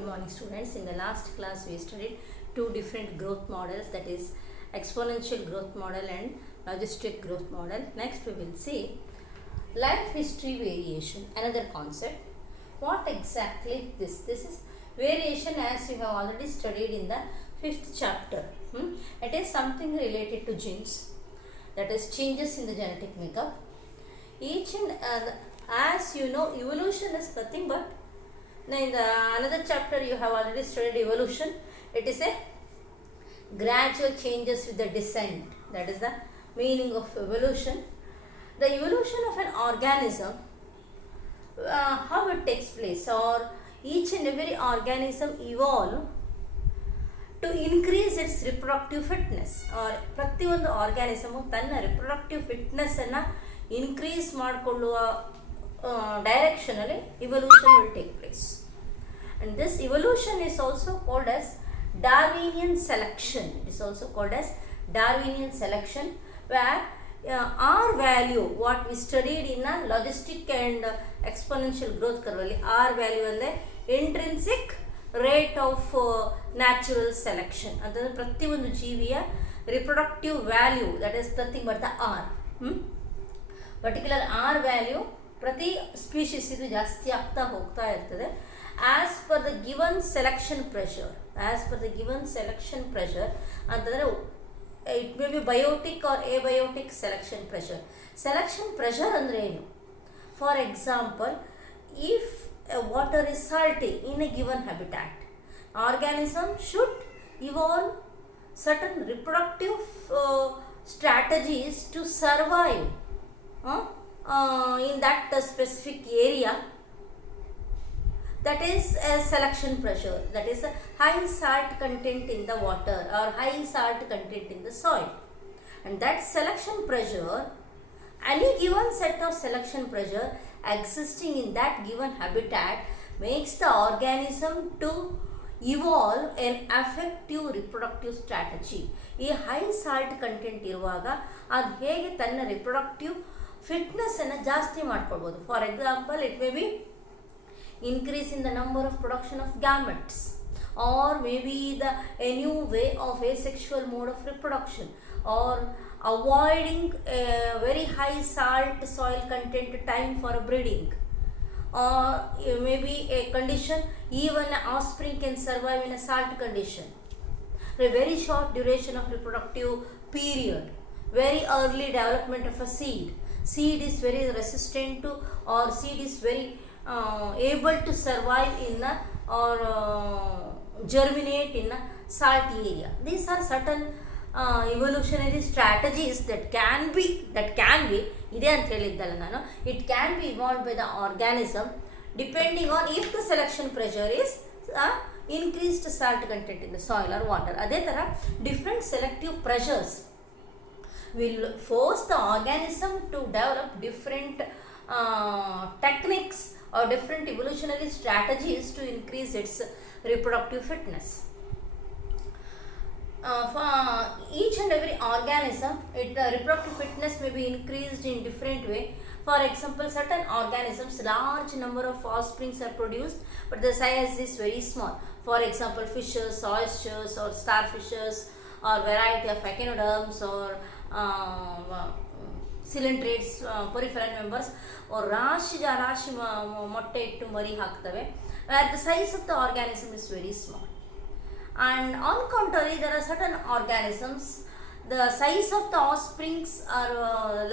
Good morning students. In the last class we studied two different growth models, that is exponential growth model and logistic growth model. Next we will see life history variation, another concept. What exactly this is variation, as you have already studied in the 5th chapter. It is something related to genes, that is changes in the genetic makeup. Each and as you know, evolution is nothing but, in the another chapter you have already studied evolution. It is a gradual changes with the descent. That is the meaning of evolution. The evolution of an organism, how it takes place, or each and every organism evolve to increase its reproductive fitness, or ಪ್ರತಿಯೊಂದು ಆರ್ಗ್ಯಾನಿಸಮು ತನ್ನ reproductive ಫಿಟ್ನೆಸ್ಸನ್ನು increase ಮಾಡಿಕೊಳ್ಳುವ ಡೈರೆಕ್ಷನಲ್ಲಿ evolution will take place. And this evolution is also called as Darwinian selection. It is also called as Darwinian selection, where R value, what we studied in a logistic and exponential growth curve, R value and the intrinsic rate of natural selection. That ಪ್ರತಿಯೊಂದು ಜೀವಿಯ reproductive value, that is nothing but the R. Particular R value ಪ್ರತಿ species ಇದು ಜಾಸ್ತಿ ಆಗ್ತಾ ಹೋಗ್ತಾ ಇರ್ತದೆ. As per the given selection pressure ಅಂತಂದರೆ it may be biotic or abiotic selection pressure ಅಂದರೆ ಏನು? For example, if water is salty in a given habitat, organism should evolve certain reproductive strategies to survive in that specific area. That is a selection pressure, that is a high salt content in the water or high salt content in the soil. And that selection pressure, any given set of selection pressure existing in that given habitat, makes the organism to evolve an effective reproductive strategy. ಈ high salt content ಇರುವಾಗ ಅದು ಹೇಗೆ ತನ್ನ reproductive ಫಿಟ್ನೆಸ್ಸನ್ನು ಜಾಸ್ತಿ ಮಾಡ್ಕೊಳ್ಬೋದು. For example, it may B increase in the number of production of gametes, or maybe a new way of asexual mode of reproduction, or avoiding a very high salt soil content time for breeding, or maybe a condition even an offspring can survive in a salt condition, a very short duration of reproductive period, very early development of a seed is very resistant to, or seed is very able to survive in a, or germinate in a salt area. These are certain evolutionary strategies that can be ide anta heliddalla nanu, it can be evolved by the organism depending on if the selection pressure is increased salt content in the soil or water. Adhe tara different selective pressures will force the organism to develop different techniques or different evolutionary strategies to increase its reproductive fitness. For each and every organism, reproductive fitness may be increased in different way. For example, certain organisms, large number of offsprings are produced, but the size is very small. For example, fishes, oysters, or starfishes, or variety of echinoderms, or coelenterates, poriferal members ರಾಶಿ ಮೊಟ್ಟೆ ಇಟ್ಟು ಮರಿ ಹಾಕ್ತವೆ, where the size of the organism is very small. And on contrary, there are certain organisms, the size of the offsprings are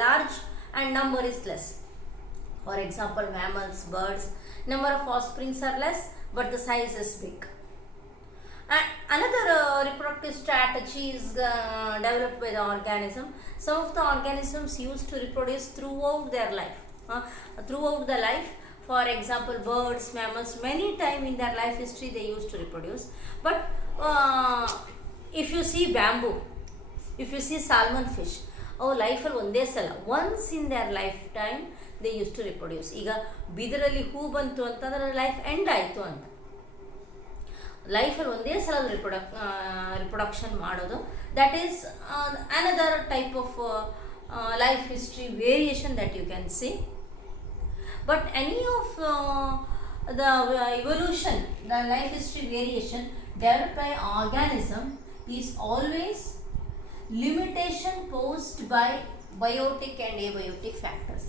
large and number is less. For example, mammals, birds, number of offsprings are less but the size is big. And another reproductive strategy is developed by the organism. Some of the organisms used to reproduce throughout their life. For example, birds, mammals, many time in their life history they used to reproduce. But if you see bamboo, if you see salmon fish, ಲೈಫಲ್ಲಿ ಒಂದೇ ಸಲ once in their lifetime they used to reproduce. ಈಗ ಬಿದಿರಲ್ಲಿ ಹೂ ಬಂತು ಅಂತಂದ್ರೆ life end ಆಯಿತು ಅಂತ, ಲೈಫಲ್ಲಿ ಒಂದೇ ಸಲ ರಿಪ್ರೊಡಕ್ಷನ್ ಮಾಡೋದು. That is another type of life history variation that you can see. But any of the evolution, the life history variation developed by organism is always limitation posed by biotic and abiotic factors.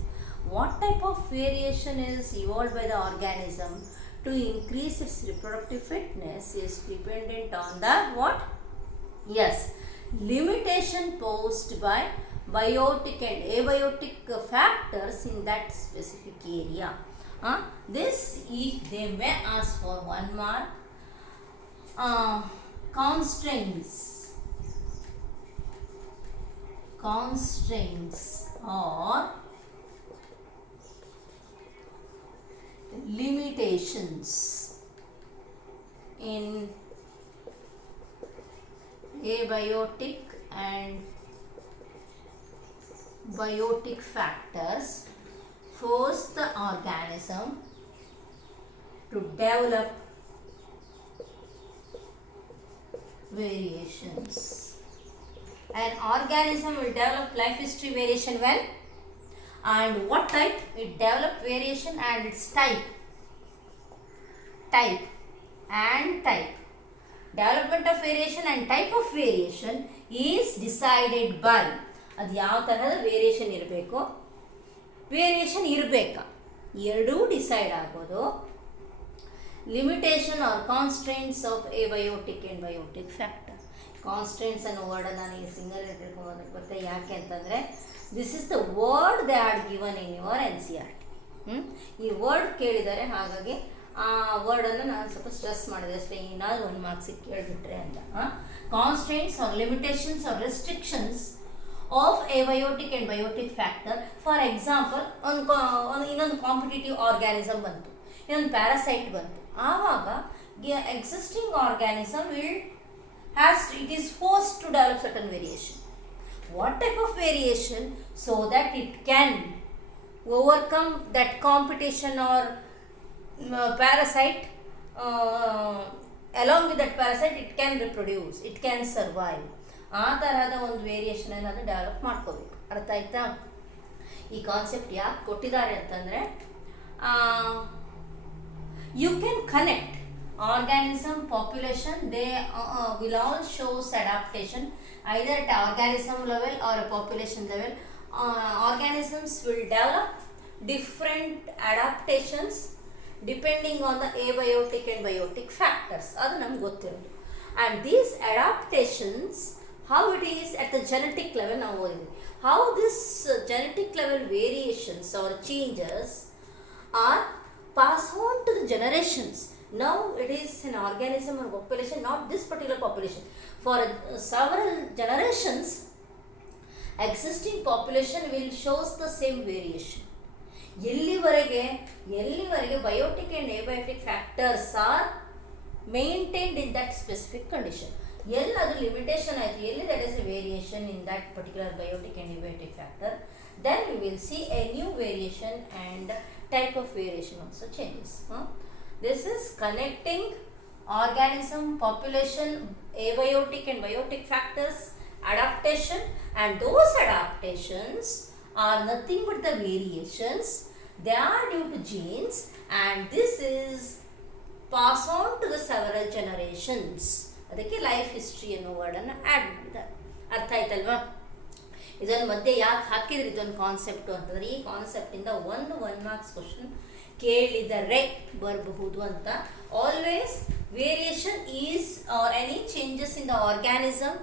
What type of variation is evolved by the organism to increase its reproductive fitness is dependent on the what? Yes, limitation posed by biotic and abiotic factors in that specific area. This if they may ask for 1 mark. Constraints or limitations in abiotic and biotic factors force the organism to develop variations. An organism will develop life history variation when and what type? It develop variation and its type. Development of variation and type of variation is decided by ಅದು ಯಾವ ತರಹದ variation ಇರಬೇಕು, variation ಇರಬೇಕಾ, ಎರಡೂ decide ಆಗೋದು limitation or constraints of abiotic and biotic factor. Constraints ಅನ್ನೋ word ನಾನು ಈ ಸಿಂಗಲ್ ಇಟ್ಕೊಂಡ್ಬಂದಕ್ಕೆ ಬರ್ತೇನೆ. ಯಾಕೆ ಅಂತಂದರೆ this is the word they are given in your NCERT. ಈ ವರ್ಡ್ ಕೇಳಿದ್ದಾರೆ, ಹಾಗಾಗಿ ಆ ವರ್ಡನ್ನು ನಾನು ಸ್ವಲ್ಪ ಸ್ಟ್ರೆಸ್ ಮಾಡಿದೆ ಅಷ್ಟೇ, ಏನಾದರೂ 1 ಮಾರ್ಕ್ಸಿಗೆ ಕೇಳಿಬಿಟ್ರೆ ಅಂತ. Constraints or limitations or restrictions of abiotic and biotic factor. For example, ಇನ್ನೊಂದು ಕಾಂಪಿಟೇಟಿವ್ ಆರ್ಗ್ಯಾನಿಸಮ್ ಬಂತು, ಇನ್ನೊಂದು ಪ್ಯಾರಾಸೈಟ್ ಬಂತು. ಆವಾಗ existing organism it is forced to develop certain variation. What type of variation? So that it can overcome that competition or parasite, along with that parasite it can reproduce, it can survive. ಆ ತರಹದ ಒಂದು variation ಏನಾದರೂ develop ಮಾಡ್ಕೋಬೇಕು. ಅರ್ಥ ಆಯ್ತಾ? ಈ concept ಯಾಕೆ ಕೊಟ್ಟಿದ್ದಾರೆ ಅಂತಂದರೆ, you can connect organism population, they will all shows adaptation either at organism level or a population level. Organisms will develop different adaptations depending on the abiotic and biotic factors. Adu namge gottirodu. And these adaptations, how it is at the genetic level, now how this genetic level variations or changes are passed on to the generations. Now it is an organism or population, not this particular population. For several generations, existing population will shows the same variation. ಎಲ್ಲಿವರೆಗೆ biotic and abiotic factors are maintained in that specific condition. ಎಲ್ಲಿ ಅದು limitation ಆಯಿತು, ಎಲ್ಲಿ that is a variation in that particular biotic and abiotic factor, then we will see a new variation and type of variation also changes. This is connecting organism, population, abiotic and biotic factors, adaptation, and those adaptations are nothing but the variations. They are due to genes, and this is passed on to the several generations. ಅದಕ್ಕೆ life history ಅನ್ನೋ ವರ್ಡನ್ನು add ಮಾಡಿದ್ದಾರೆ. ಅರ್ಥ ಆಯ್ತಲ್ವಾ? ಇದನ್ನು ಮಧ್ಯೆ ಯಾಕೆ ಹಾಕಿದ್ರೆ ಇದೊಂದು ಕಾನ್ಸೆಪ್ಟು ಅಂತಂದರೆ, ಈ ಕಾನ್ಸೆಪ್ಟಿಂದ 1 ಮಾರ್ಕ್ಸ್ ಕ್ವಶನ್ ಕೇಳಿದರೆ ಬರಬಹುದು ಅಂತ. Always variation is or any changes in the organism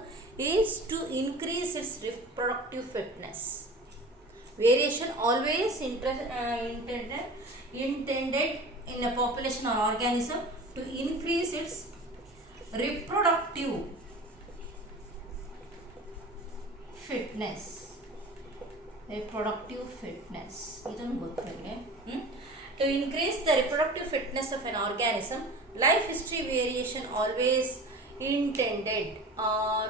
is to increase its reproductive fitness. Variation always intended in a population or organism to increase its reproductive fitness. ಇದನ್ನು ಗೊತ್ತಿದೆ. To increase the reproductive fitness of an organism, life history variation always intended or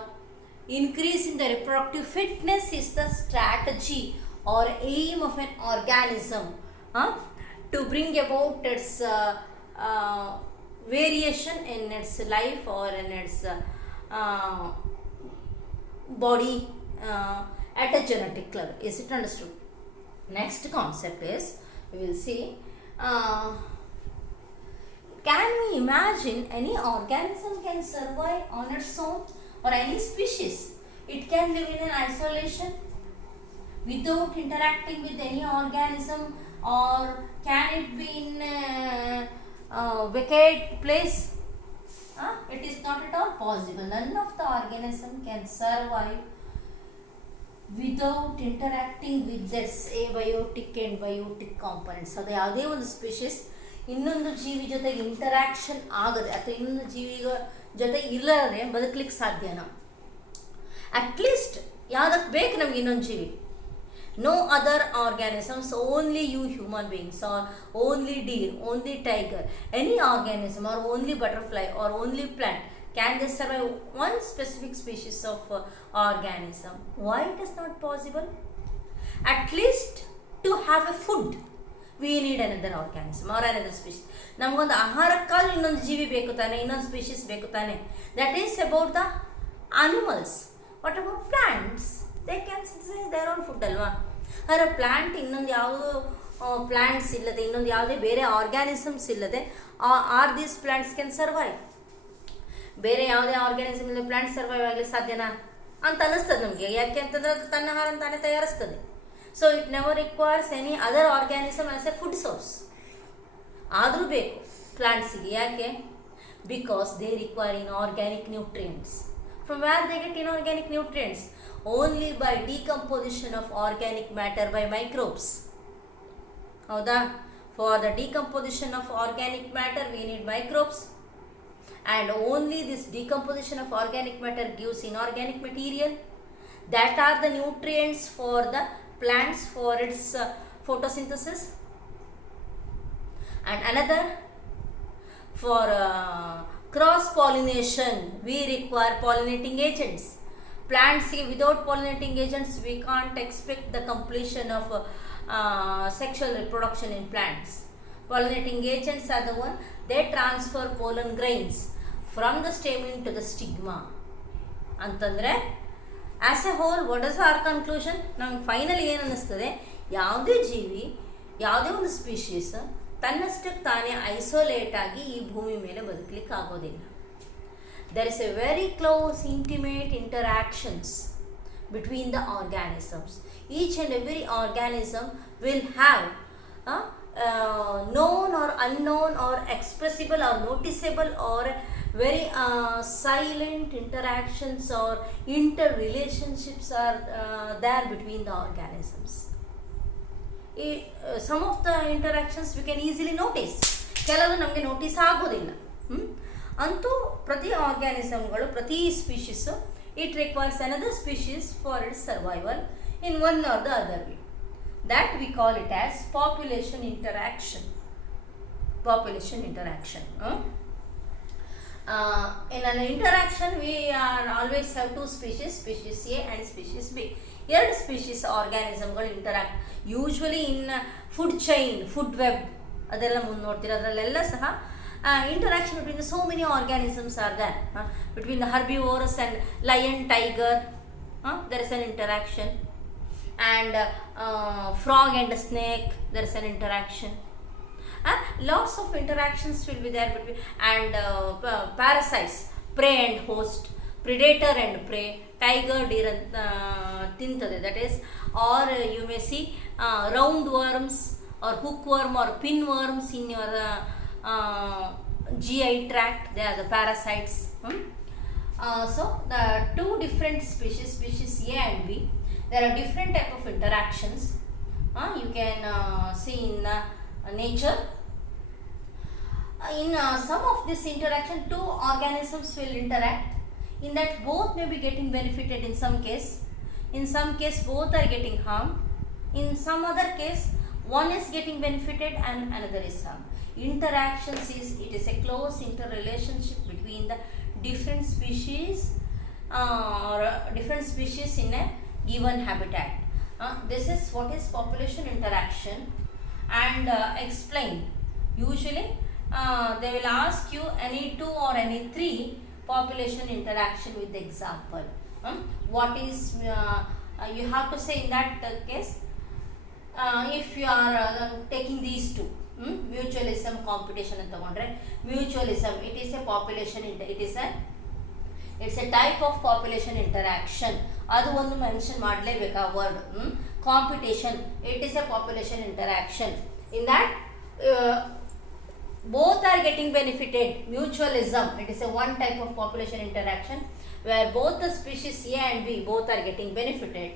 increase in the reproductive fitness is the strategy or aim of an organism to bring about its variation in its life or in its body at a genetic level. Is it understood? Next concept is, we will see Can we imagine any organism can survive on its own, or any species? It can live in an isolation without interacting with any organism, or can it be in a vacant place? It is not at all possible. None of the organism can survive without interacting with this abiotic and biotic components. ಅದು ಯಾವುದೇ ಒಂದು species ಇನ್ನೊಂದು ಜೀವಿ ಜೊತೆಗೆ interaction ಆಗದೆ ಅಥವಾ ಇನ್ನೊಂದು ಜೀವಿ ಜೊತೆ ಇಲ್ಲದೆ ಬದುಕಲಿಕ್ಕೆ ಸಾಧ್ಯನಾ? ಅಟ್ಲೀಸ್ಟ್ ಯಾವುದಕ್ಕೆ ಬೇಕು ನಮ್ಗೆ ಇನ್ನೊಂದು ಜೀವಿ? No other organisms, only you human beings, or only deer, only tiger, any organism, or only butterfly, or only plant, can they survive one specific species of organism? Why it is not possible? At least to have a food, we need another organism or another species. ನಮಗೊಂದು ಆಹಾರಕ್ಕಾಗಿ ಇನ್ನೊಂದು ಜೀವಿ ಬೇಕು ತಾನೆ, ಇನ್ನೊಂದು species ಬೇಕು ತಾನೆ. That is about the animals. What about plants? They can synthesize their own food ಅಲ್ವಾ? ಆದರೆ ಪ್ಲ್ಯಾಂಟ್ ಇನ್ನೊಂದು ಯಾವುದೋ ಪ್ಲ್ಯಾಂಟ್ಸ್ ಇಲ್ಲದೆ, ಇನ್ನೊಂದು ಯಾವುದೇ ಬೇರೆ ಆರ್ಗ್ಯಾನಿಸಮ್ಸ್ ಇಲ್ಲದೆ are these plants can survive. ಬೇರೆ ಯಾವುದೇ ಆರ್ಗ್ಯಾನಿಸಮ್ ಇಲ್ಲದೆ ಪ್ಲ್ಯಾಂಟ್ ಸರ್ವೈವ್ ಆಗಲಿ ಸಾಧ್ಯನಾ ಅಂತ ಅನ್ನಿಸ್ತದೆ ನಮಗೆ. ಯಾಕೆ ಅಂತಂದರೆ ಅದು ತನ್ನ ಆಹಾರ ತಾನೇ ತಯಾರಿಸ್ತದೆ. So it never requires any other organism as A food source. ಆದರೂ ಬೇಕು ಪ್ಲ್ಯಾಂಟ್ಸಿಗೆ. ಯಾಕೆ? Because they require inorganic nutrients. From where they get inorganic nutrients? Only by decomposition of organic matter by microbes. ಹೌದಾ? For the decomposition of organic matter we need microbes, and only this decomposition of organic matter gives inorganic material that are the nutrients for the plants for its photosynthesis. And another, for cross pollination we require pollinating agents. Plants, without pollinating agents we can't expect the completion of sexual reproduction in plants. Pollinating agents are the one, they transfer pollen grains from the stamen to the stigma. ಅಂತಂದರೆ as a whole what is our conclusion? ನಮ್ಗೆ finally ಏನು ಅನ್ನಿಸ್ತದೆ, ಯಾವುದೇ ಜೀವಿ, ಯಾವುದೇ ಒಂದು species ತನ್ನಷ್ಟಕ್ಕೆ ತಾನೇ ಐಸೋಲೇಟ್ ಆಗಿ ಈ ಭೂಮಿ ಮೇಲೆ ಬದುಕಲಿಕ್ಕೆ ಆಗೋದಿಲ್ಲ. There is a very close intimate interactions between the organisms. Each and every organism will have known or unknown or expressible or noticeable or very silent interactions or interrelationships are there between the organisms. Some of the interactions we can easily notice, ಕೆಲವು ನಮಗೆ notice ಆಗೋದಿಲ್ಲ. ಅಂತೂ ಪ್ರತಿ ಆರ್ಗ್ಯಾನಿಸಮ್ಗಳು, ಪ್ರತಿ species it requires another species for its survival in one or the other way. That we call it as population interaction. Population interaction. In an interaction we always have two species, species A and species B. ಎರಡು species ಆರ್ಗ್ಯಾನಿಸಮ್ಗಳು interact. Usually in food chain, food web ಅದೆಲ್ಲ ಮುಂದೆ ನೋಡ್ತೀರ, ಅದರಲ್ಲೆಲ್ಲ ಸಹ interaction between so many organisms are there. Between the herbivores and lion, tiger, there is an interaction. And frog and snake, there is an interaction. Lots of interactions will be there between. And parasites, prey and host, predator and prey, tiger, deer tintade, that is, or you may see round worms or hookworm or pinworms in your GI tract. They are the parasites. So the two different species, species A and B, there are different type of interactions. You can see in nature. In some of this interaction, two organisms will interact. In that both may be getting benefited in some case. In some case both are getting harmed. In some other case one is getting benefited and another is harmed. Interactions is, it is a close interrelationship between the different species or different species in a given habitat. This is what is population interaction. And explain. Usually they will ask you any two or any three population interaction with example. What is you have to say in that case, if you are taking these two, mutualism competition ಅಂತ ತಗೊಂಡ್ರೆ mutualism it is a population it's a type of population interaction. ಅದು ಒಂದು mention ಮಾಡಲೇಬೇಕಾ word. Competition it is a population interaction in that both are getting benefited. Mutualism it is a one type of population interaction where both the species A and B both are getting benefited.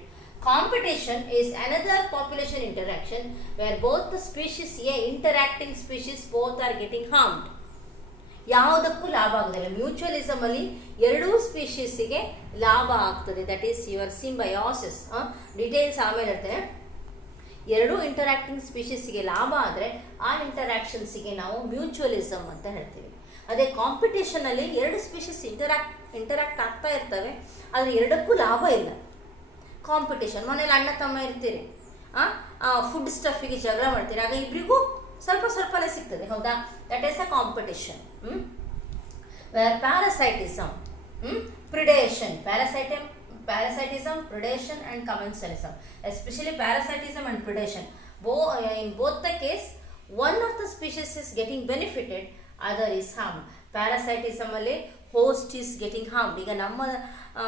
Competition is another population interaction where both the species A interacting species both are getting harmed. ಯಾವುದಕ್ಕೂ ಲಾಭ ಆಗೋದಿಲ್ಲ. Mutualism ಅಲ್ಲಿ ಎರಡೂ ಸ್ಪೀಶೀಸ್ಗೆ ಲಾಭ ಆಗ್ತದೆ. That is your symbiosis. Details ಆಮೇಲೆ ಇರ್ತದೆ. ಎರಡೂ ಇಂಟರಾಕ್ಟಿಂಗ್ ಸ್ಪೀಶೀಸ್ಗೆ ಲಾಭ ಆದರೆ ಆ ಇಂಟರಾಕ್ಷನ್ಸಿಗೆ ನಾವು ಮ್ಯೂಚುವಲಿಸಮ್ ಅಂತ ಹೇಳ್ತೀವಿ. ಅದೇ ಕಾಂಪಿಟೇಷನಲ್ಲಿ ಎರಡು ಸ್ಪೀಶೀಸ್ ಇಂಟರಾಕ್ಟ್ ಆಗ್ತಾ ಇರ್ತವೆ, ಆದರೆ ಎರಡಕ್ಕೂ ಲಾಭ ಇಲ್ಲ. ಕಾಂಪಿಟೇಷನ್ ಮನೇಲಿ ಅಣ್ಣ ತಮ್ಮ ಇರ್ತೀರಿ, ಫುಡ್ ಸ್ಟಫಿಗೆ ಜಗಳ ಮಾಡ್ತೀರಿ, ಆಗ ಇಬ್ಬರಿಗೂ ಸ್ವಲ್ಪನೇ ಸಿಗ್ತದೆ, ಹೌದಾ? That is a competition. Where parasitism, predation, parasitism, predation and commensalism. Especially parasitism and predation. In both the case, one of the species is getting benefited, other is harmed. Parasitism ಅಲ್ಲಿ host is getting harmed. ಈಗ ನಮ್ಮ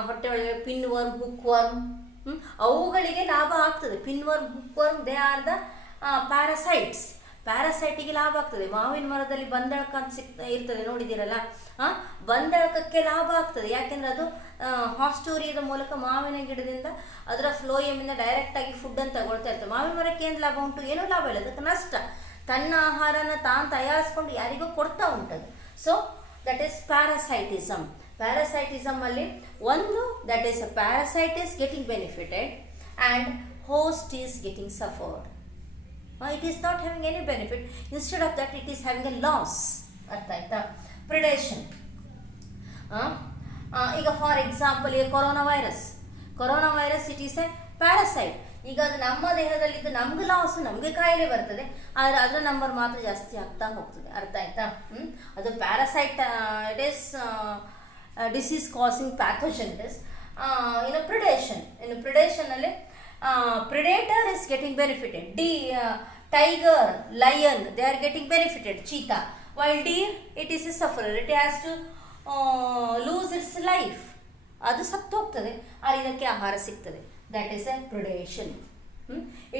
ಹೊಟ್ಟೆ ಒಳಗೆ pin worm, hook worm, ಅವುಗಳಿಗೆ ಲಾಭ ಆಗ್ತದೆ. Pinworm, hookworm they are the parasites. ಪ್ಯಾರಾಸೈಟಿಗೆ ಲಾಭ ಆಗ್ತದೆ. ಮಾವಿನ ಮರದಲ್ಲಿ ಬಂದಳಕ ಅಂತ ಇರ್ತದೆ, ನೋಡಿದ್ದೀರಲ್ಲ, ಬಂದಳಕಕ್ಕೆ ಲಾಭ ಆಗ್ತದೆ. ಯಾಕೆಂದರೆ ಅದು ಹಾಸ್ಟೋರಿಯದ ಮೂಲಕ ಮಾವಿನ ಗಿಡದಿಂದ ಅದರ ಫ್ಲೋಯಮಿಂದ ಡೈರೆಕ್ಟಾಗಿ ಫುಡ್ಡನ್ನು ತಗೊಳ್ತಾ ಇರ್ತದೆ. ಮಾವಿನ ಮರಕ್ಕೆ ಏನು ಲಾಭ ಉಂಟು? ಏನೂ ಲಾಭ ಇಲ್ಲ, ಅದಕ್ಕೆ ನಷ್ಟ. ತನ್ನ ಆಹಾರನ ತಾನು ತಯಾರಿಸ್ಕೊಂಡು ಯಾರಿಗೂ ಕೊಡ್ತಾ ಉಂಟದು. So that is parasitism. Parasitism ಅಲ್ಲಿ ಒಂದು, that is a parasite is getting benefited and host is getting suffered. It is not having any benefit. Instead of that, it is having a loss. ಅರ್ಥ ಆಯ್ತಾ? Predation. ಈಗ for example ಈಗ corona virus it is A parasite. ಈಗ ಅದು ನಮ್ಮ ದೇಹದಲ್ಲಿದ್ದು ನಮ್ಗೆ loss, ನಮಗೆ ಕಾಯಿಲೆ ಬರ್ತದೆ, ಆದರೆ ಅದರ ನಂಬರ್ ಮಾತ್ರ ಜಾಸ್ತಿ ಆಗ್ತಾ ಹೋಗ್ತದೆ. ಅರ್ಥ ಆಯ್ತಾ? ಅದು parasite, it is disease causing pathogen. It is ಇನ್ನು ಪ್ರಿಡೇಷನಲ್ಲಿ predator is getting benefited. Tiger, lion, they are getting benefited. Cheetah, while deer, it is a sufferer. It has to lose its life. ಅದು ಸತ್ತು ಹೋಗ್ತದೆ, ಇದಕ್ಕೆ ಆಹಾರ ಸಿಗ್ತದೆ. That is a predation.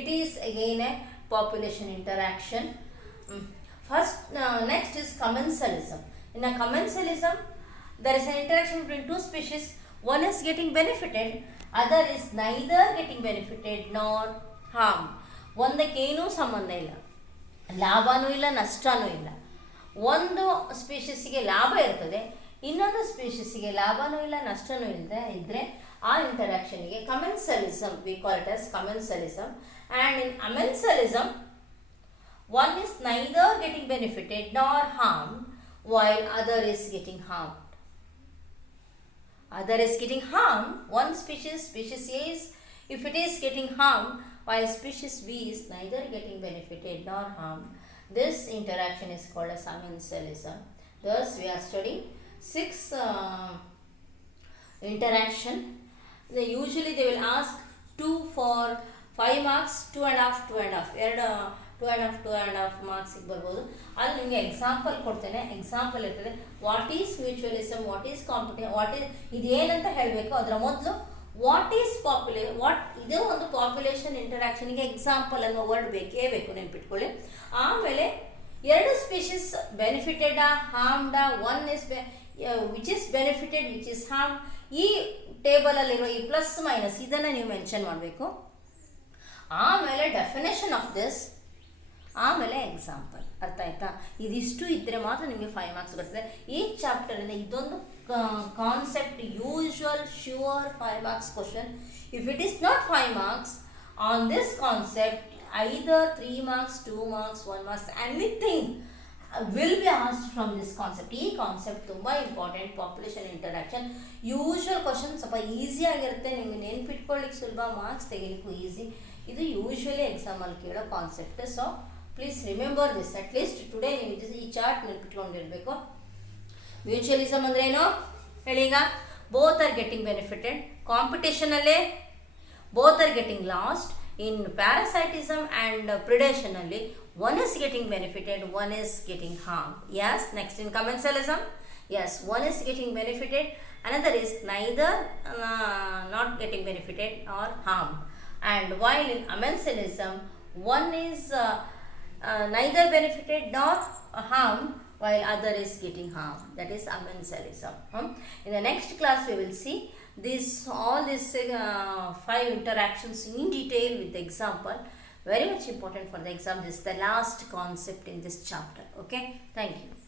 It is again a population interaction. Next is commensalism. In a commensalism, there is an interaction between two species. One is getting benefited, other is neither getting benefited nor harmed. ಒಂದಕ್ಕೇನೂ ಸಂಬಂಧ ಇಲ್ಲ, ಲಾಭನೂ ಇಲ್ಲ, ನಷ್ಟನೂ ಇಲ್ಲ. ಒಂದು ಸ್ಪೀಷೀಸಿಗೆ ಲಾಭ ಇರ್ತದೆ, ಇನ್ನೊಂದು ಸ್ಪೀಷೀಸಿಗೆ ಲಾಭನೂ ಇಲ್ಲ, ನಷ್ಟನೂ ಇದ್ದರೆ ಆ ಇಂಟರಾಕ್ಷನ್ಗೆ commensalism, we call it as commensalism. And in amensalism, one is neither getting benefited nor harmed while other is getting harmed. Other is getting harmed. One species A is, if it is getting harmed, while species B is neither getting benefited nor harmed. This interaction is called as commensalism. Thus, we are studying 6 interaction. Usually they will ask 2 for 5 marks, 2.5 ಮಾರ್ಕ್ಸಿಗೆ ಬರ್ಬೋದು. ಅಲ್ಲಿ ನಿಮಗೆ example ಕೊಡ್ತೇನೆ. Example ಇರ್ತದೆ, what is mutualism, what is competition, ಇದೇನಂತ ಹೇಳಬೇಕು. ಅದರ ಮೊದಲು ವಾಟ್ ಈಸ್ ಇದು ಒಂದು ಪಾಪ್ಯುಲೇಷನ್ ಇಂಟರಾಕ್ಷನ್ಗೆ ಎಕ್ಸಾಂಪಲ್ ಅನ್ನೋ ವರ್ಡ್ ಬೇಕೇ ಬೇಕು, ನೆನ್ಪಿಟ್ಕೊಳ್ಳಿ. ಆಮೇಲೆ ಎರಡು ಸ್ಪೀಷೀಸ್ ಬೆನಿಫಿಟೆಡಾ, ಹಾರ್ಮ್ಡಾ, one is which is benefited, which is harm, ಈ ಟೇಬಲಲ್ಲಿರೋ ಈ ಪ್ಲಸ್ ಮೈನಸ್ ಇದನ್ನು ನೀವು ಮೆನ್ಷನ್ ಮಾಡಬೇಕು. ಆಮೇಲೆ ಡೆಫಿನೇಷನ್ ಆಫ್ ದಿಸ್, ಆಮೇಲೆ ಎಕ್ಸಾಂಪಲ್. ಅರ್ಥ ಆಯ್ತಾ? ಇದಿಷ್ಟು ಇದ್ದರೆ ಮಾತ್ರ ನಿಮಗೆ 5 ಮಾರ್ಕ್ಸ್ ಬರ್ತದೆ. ಈ ಚಾಪ್ಟರಿಂದ ಇದೊಂದು concept usual sure 5 marks question. If it is not 5 marks on this concept, either 3 marks, 2 marks, 1 marks, anything will be asked from this concept. ಈ ಕಾನ್ಸೆಪ್ಟ್ ತುಂಬ important. Population interaction usual question ಸ್ವಲ್ಪ ಈಸಿಯಾಗಿರುತ್ತೆ, ನಿಮಗೆ ನೆನ್ಪಿಟ್ಕೊಳ್ಳಿಕ್ಕೆ ಸುಲಭ, marks ತೆಗಿಲಿಕ್ಕೂ easy. ಇದು usually ಎಕ್ಸಾಮಲ್ಲಿ ಕೇಳೋ concept. So please remember this. At least today ನೀವು ಈ ಚಾರ್ಟ್ ನೆನ್ಪಿಟ್ಕೊಂಡಿರಬೇಕು. ಮ್ಯೂಚುವಲಿಸಮ್ ಅಂದರೆ ಏನು ಹೇಳಿ? ಈಗ ಬೋತ್ ಆರ್ ಗೆಟಿಂಗ್ ಬೆನಿಫಿಟೆಡ್. ಕಾಂಪಿಟೇಷನಲ್ಲೇ both are getting lost. In parasitism and ಪ್ರಿಡೇಷನಲ್ಲಿ one is getting benefited, one is getting harmed. Yes, next in commensalism, yes, one is getting benefited, another is neither not getting benefited or harmed. And while in amensalism, one is neither benefited nor harmed, while other is getting harmed. That is amensalism. In the next class, we will see all these 5 interactions in detail with the example. Very much important for the exam. This is the last concept in this chapter. Okay, thank you.